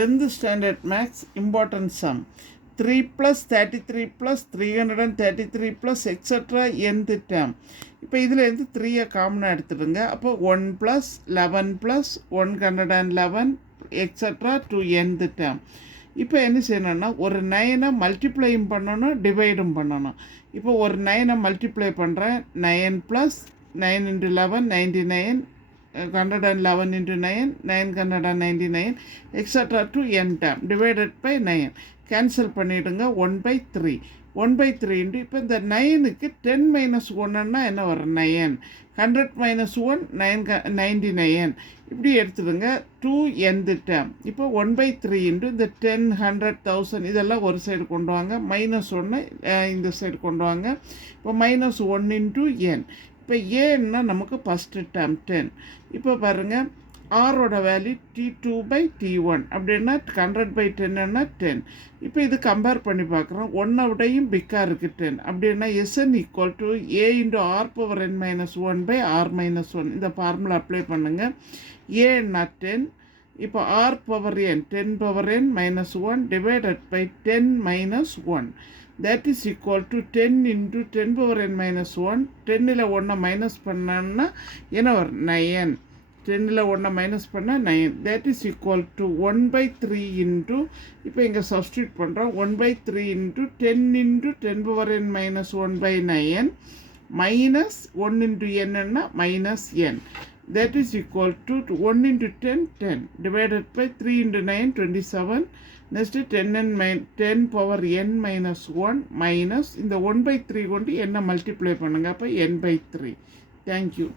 10th standard maths important sum 3 plus 33 plus 333 plus etc nth term. இப்போ இதில் இருந்து 3 காமனாக எடுத்துடுங்க. அப்போ 1 plus 11 plus 111 etc to nth term. இப்போ என்ன செய்யணும்னா ஒரு 9 மல்டிப்ளையும் பண்ணணும் டிவைடும் பண்ணணும். இப்போ ஒரு 9 மல்டிப்ளை பண்ணுறேன். 9 plus 9 into 11 99 111 into 9 999 etc to n term divided by 9 cancel பண்ணிடுங்க 1/3 1/3 into இப்போ இந்த 9க்கு 10 minus 1ன்னா என்ன வரும் 9 100 minus 1 99 இப்படி எடுத்துடுங்க 2 nth term. இப்போ 1/3 into இந்த 10 100 1000 இதெல்லாம் ஒரு சைடு கொண்டு வாங்க மைனஸ் 1 இந்த சைடு கொண்டு வாங்க. இப்போ மைனஸ் 1 into n. இப்போ ஏன்னா நமக்கு ஃபஸ்ட்டு டேர்ம் 10. இப்போ பாருங்கள் ஆரோட வேல்யூ T2/T1 அப்படின்னா 100/10ன்னா 10. இப்போ இது கம்பேர் பண்ணி பார்க்குறோம். 1 விடையும் பிக்காக இருக்குது 10 அப்படின்னா Sn equal to A into R⁻n-1/R-1 இந்த ஃபார்முலா அப்ளை பண்ணுங்கள். ஏன்னா 10 இப்போ R⁻n 10⁻n-1 divided by 10 - 1 that is equal to 10 into 10⁻n-1 10ல் 1 minus பண்ணோன்னா என்ன வரும் 9 10ல் 1 மைனஸ் பண்ணால் 9 that is equal to 1/3 into இப்போ இங்கே சப்ஸ்டியூட் பண்ணுறோம் 1/3 into 10 into 10⁻n-1/9 minus 1 into n minus n that is equal to 1 into 10 10 divided by 3 into 9 27 next 10 power n minus 1 minus இந்த 1/3 கொண்டு என்ன மல்டிப்ளை பண்ணுங்க அப்போ n/3. Thank you.